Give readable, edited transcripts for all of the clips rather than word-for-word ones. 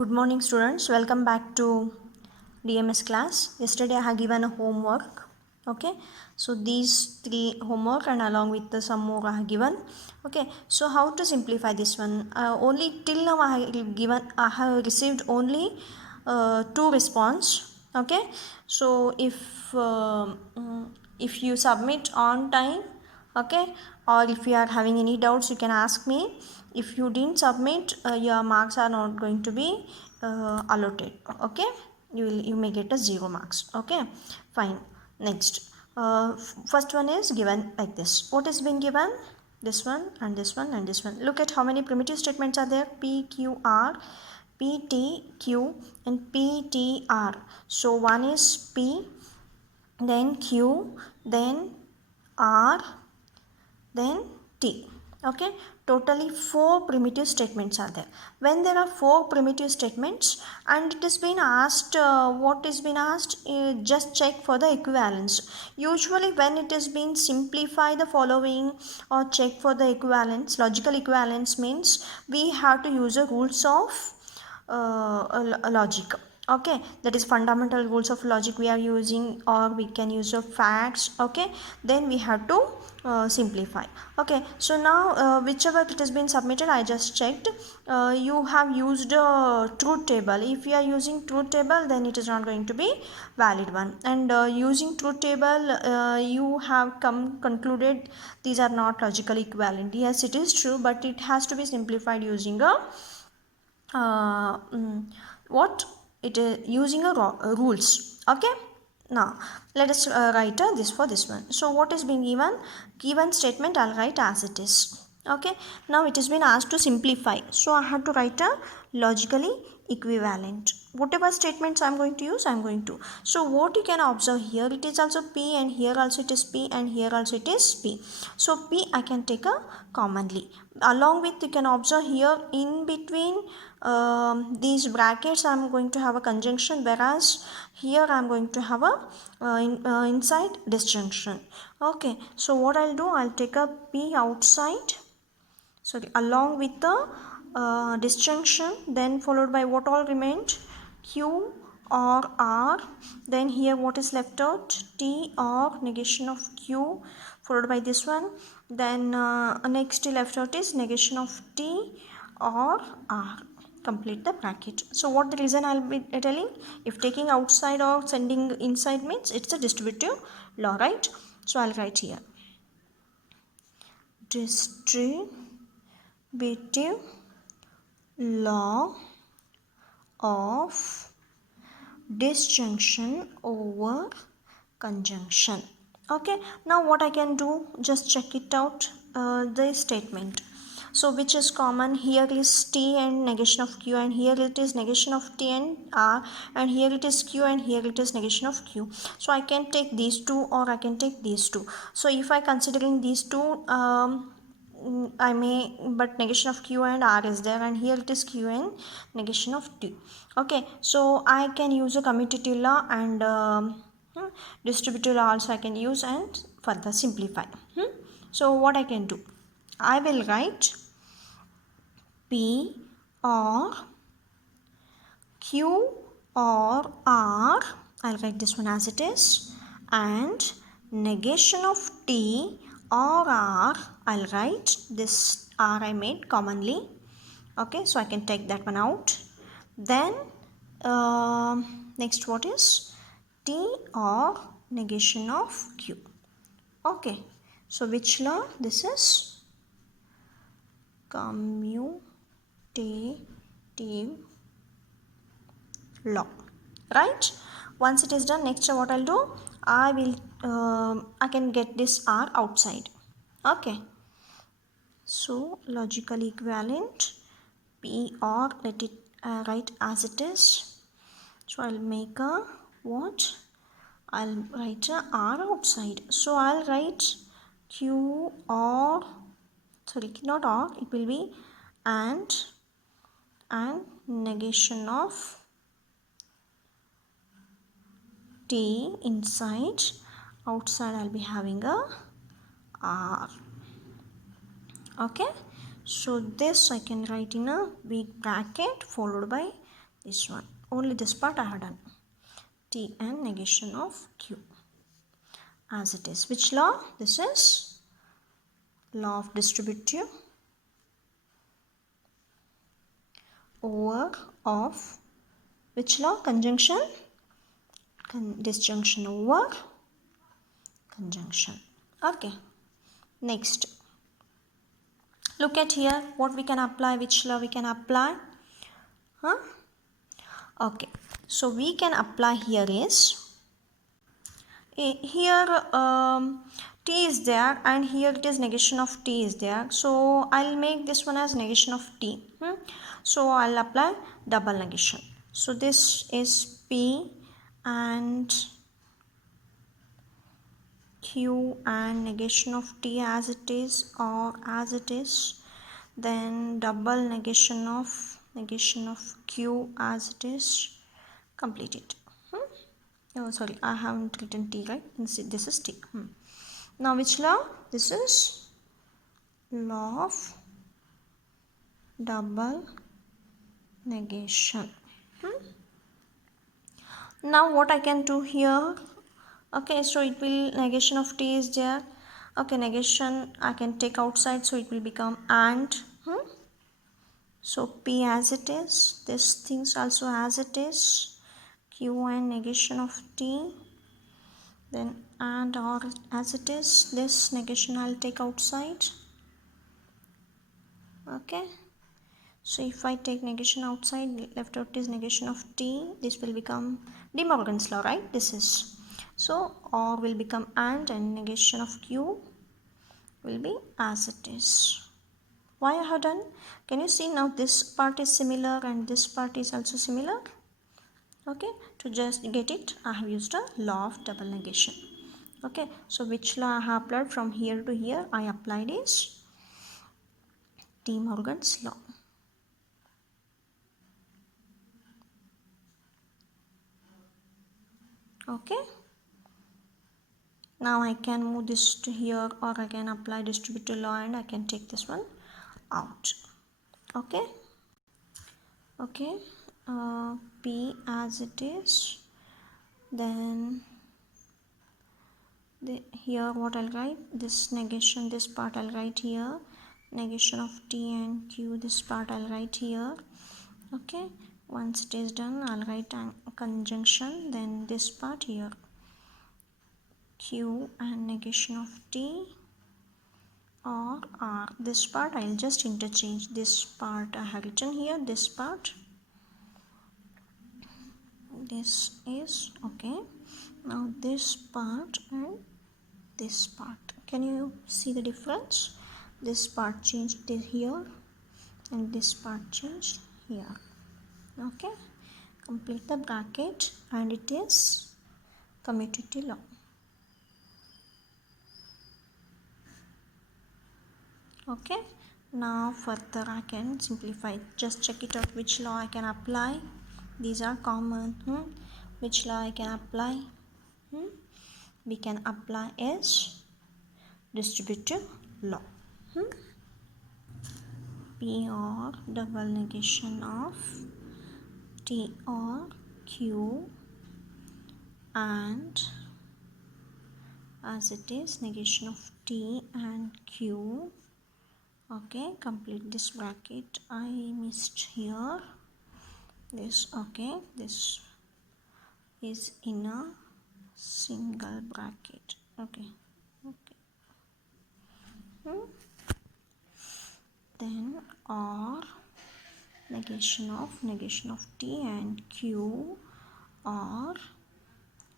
Good morning students, welcome back to DMS class. Yesterday I have given a homework. Okay, so these three homework and along with some more I have given. Okay, so how to simplify this one? Only till now I have received only two response. Okay, so if you submit on time, okay, or if you are having any doubts you can ask me. If you didn't submit, your marks are not going to be allotted. Okay, you may get a 0 marks. Okay, fine. Next, first one is given like this. What has been given? This one and this one and this one. Look at how many primitive statements are there. P Q R, P T Q and P T R. So one is P, then Q, then R, then T. Okay, totally 4 primitive statements are there. When there are 4 primitive statements and it has been asked, what is been asked, just check for the equivalence. Usually when it has been simplify the following or check for the equivalence, logical equivalence means we have to use the rules of logic. Okay, that is fundamental rules of logic we are using, or we can use the facts. Okay, then we have to simplify. Okay, so now whichever it has been submitted, I just checked. You have used a truth table. If you are using truth table, then it is not going to be valid one. And using truth table, you have concluded these are not logically equivalent. Yes, it is true, but it has to be simplified using what it is using rules. Okay, now let us write this for this one. So what is being given statement I'll write as it is. Okay, now it has been asked to simplify, so I have to write a logically equivalent. Whatever statements I'm going to use, I'm going to. So what you can observe here, it is also P, and here also it is P, and here also it is P. So P I can take a commonly. Along with, you can observe here in between these brackets I'm going to have a conjunction, whereas here I'm going to have a inside disjunction. Okay, so what I'll do, I'll take a P outside, sorry, along with the disjunction, then followed by what all remained, Q or R, then here what is left out, T or negation of Q, followed by this one, then next left out is negation of T or R. Complete the bracket. So what the reason I'll be telling, if taking outside or sending inside means it's a distributive law, right? So I'll write here distributive law of disjunction over conjunction. Okay, now what I can do, just check it out, the statement. So which is common, here is T and negation of Q, and here it is negation of T and R, and here it is Q and here it is negation of Q. So I can take these two or I can take these two. So if I considering these two, I may, but negation of Q and R is there, and here it is Q and negation of T. Okay, so I can use a commutative law and distributive law also I can use and further simplify. So what I can do, I will write P or Q or R, I'll write this one as it is, and negation of T or R, I'll write this R I made commonly. Okay, so I can take that one out. Then next what is T or negation of Q. Okay, so which law? This is commutative law, right? Once it is done, next what I'll do, I will I can get this R outside. Okay, so logically equivalent P or let it write as it is. So I'll make a what, I'll write a R outside. So I'll write Q or, sorry, not or, it will be and negation of T inside, outside I'll be having a R. Okay, so this I can write in a big bracket followed by this one. Only this part I have done. T and negation of Q as it is. Which law? This is law of distributive over of which law? Conjunction. Disjunction over conjunction. Okay. Next. Look at here what we can apply, which law we can apply. Huh? Okay. So we can apply here is here t is there and here it is negation of t is there. So I'll make this one as negation of t. So I'll apply double negation. So this is p and q and negation of t as it is or as it is, then double negation of q as it is, complete it. Oh sorry, I haven't written t, right? This is t. Now which law? This is law of double negation. Now what I can do here? Okay, so it will, negation of t is there. Okay, negation I can take outside, so it will become and. So p as it is, this things also as it is, q and negation of t, then and or as it is, this negation I'll take outside. Okay, so if I take negation outside, left out is negation of t, this will become De Morgan's law, right? This is, so or will become and negation of q will be as it is. Why I have done? Can you see now this part is similar and this part is also similar? Okay, to just get it I have used a law of double negation. Okay, so which law I have applied from here to here? I applied is De Morgan's law. Okay, now I can move this to here or I can apply distributive law and I can take this one out. Okay, okay, p as it is, then here what I'll write, this negation, this part I'll write here, negation of t and q, this part I'll write here. Okay, once it is done I'll write a conjunction, then this part here, q and negation of t or r. This part I'll just interchange, this part I have written here, this part, this is okay. Now this part and this part, can you see the difference? This part changed here and this part changed here. Okay, complete the bracket and it is commutative law. Okay, now further I can simplify. Just check it out which law I can apply. These are common. Which law I can apply? We can apply is distributive law. P or double negation of t or q and as it is negation of t and q. Okay, complete this bracket. I missed here this. Okay, this is in a single bracket. Okay, then or negation of t and q or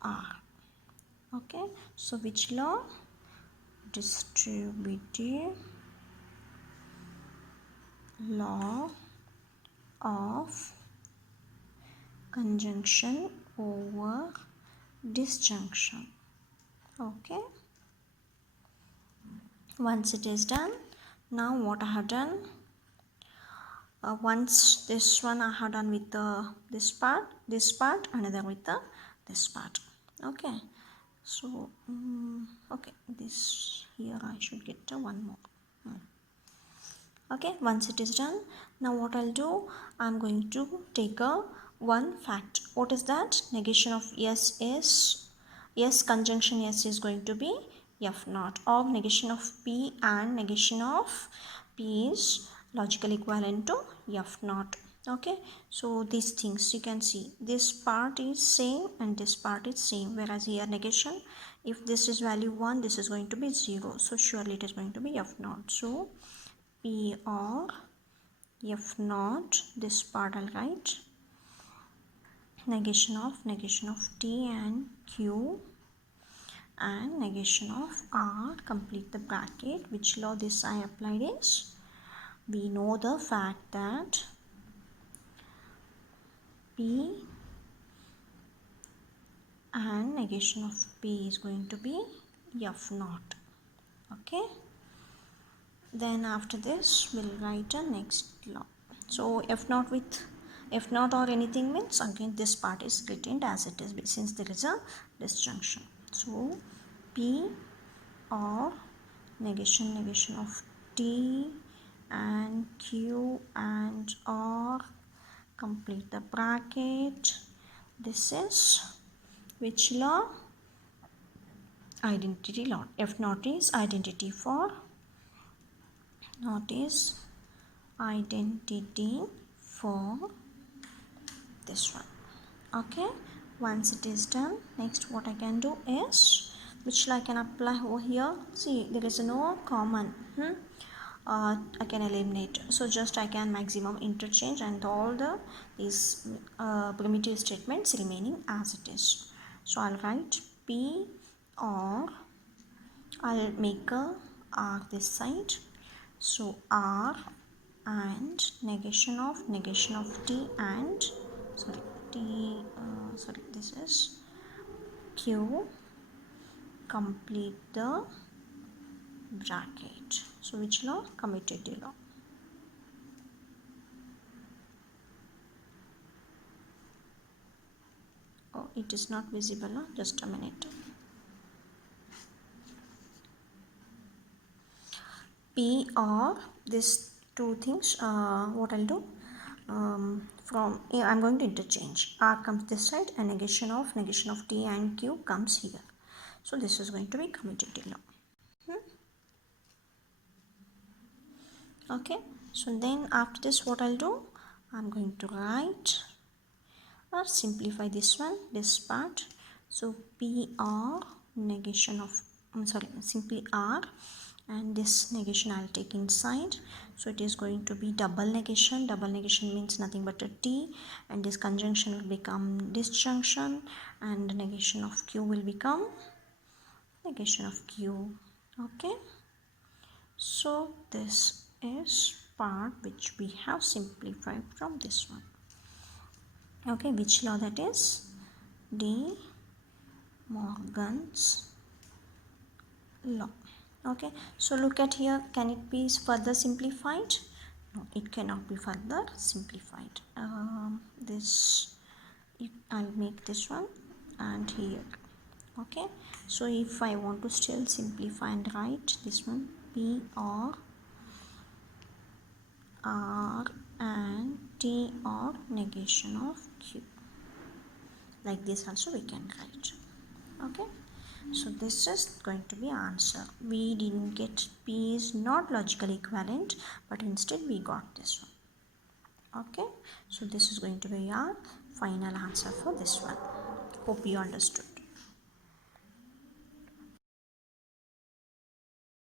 r. Okay, so which law? Distributive law of conjunction over disjunction. Okay, once it is done, now what I have done, once this one I have done with this part, another with this part. Okay, so okay, this here I should get one more. Okay, once it is done, now what I'll do, I'm going to take one fact. What is that? Negation of yes is, yes conjunction yes is going to be F naught, or negation of P and negation of P is logically equivalent to F naught. Okay, so these things you can see, this part is same and this part is same, whereas here negation, if this is value 1, this is going to be 0, so surely it is going to be F naught. So P or F naught, this part I'll write negation of T and Q and negation of R, complete the bracket. Which law this I applied is, we know the fact that P and negation of P is going to be F naught. Okay, then after this we'll write a next law. So F naught with F naught or anything means again this part is retained as it is since there is a disjunction. So P or negation of T and Q and R, complete the bracket. This is which law? Identity law. F naught is identity for, naught is identity for this one. Okay, once it is done, next what I can do is, which I can apply over here. See, there is no common. I can eliminate, so just I can maximum interchange and all the these primitive statements remaining as it is. So I'll write P or I'll make a R this side, so R and negation of T and this is Q, complete the bracket. So which law? Commutative law. Oh, it is not visible, huh? Just a minute. P or this two things, what I'll do, I'm going to interchange. R comes this side and negation of T and Q comes here. So this is going to be commutative law. Okay, so then after this what I'll do, I'm going to write or simplify this one, this part. So P or negation of, simply R, and this negation I'll take inside, so it is going to be double negation. Double negation means nothing but a T, and this conjunction will become disjunction, and negation of Q will become negation of Q. Okay, so this is part which we have simplified from this one. Okay, which law that is? De Morgan's law. Okay, so look at here, can it be further simplified? No, it cannot be further simplified. I'll make this one and here. Okay, so if I want to still simplify and write this one, P or R and T or negation of Q, like this also we can write. Okay, so this is going to be answer. We didn't get P is not logically equivalent, but instead we got this one. Okay, so this is going to be our final answer for this one. Hope you understood.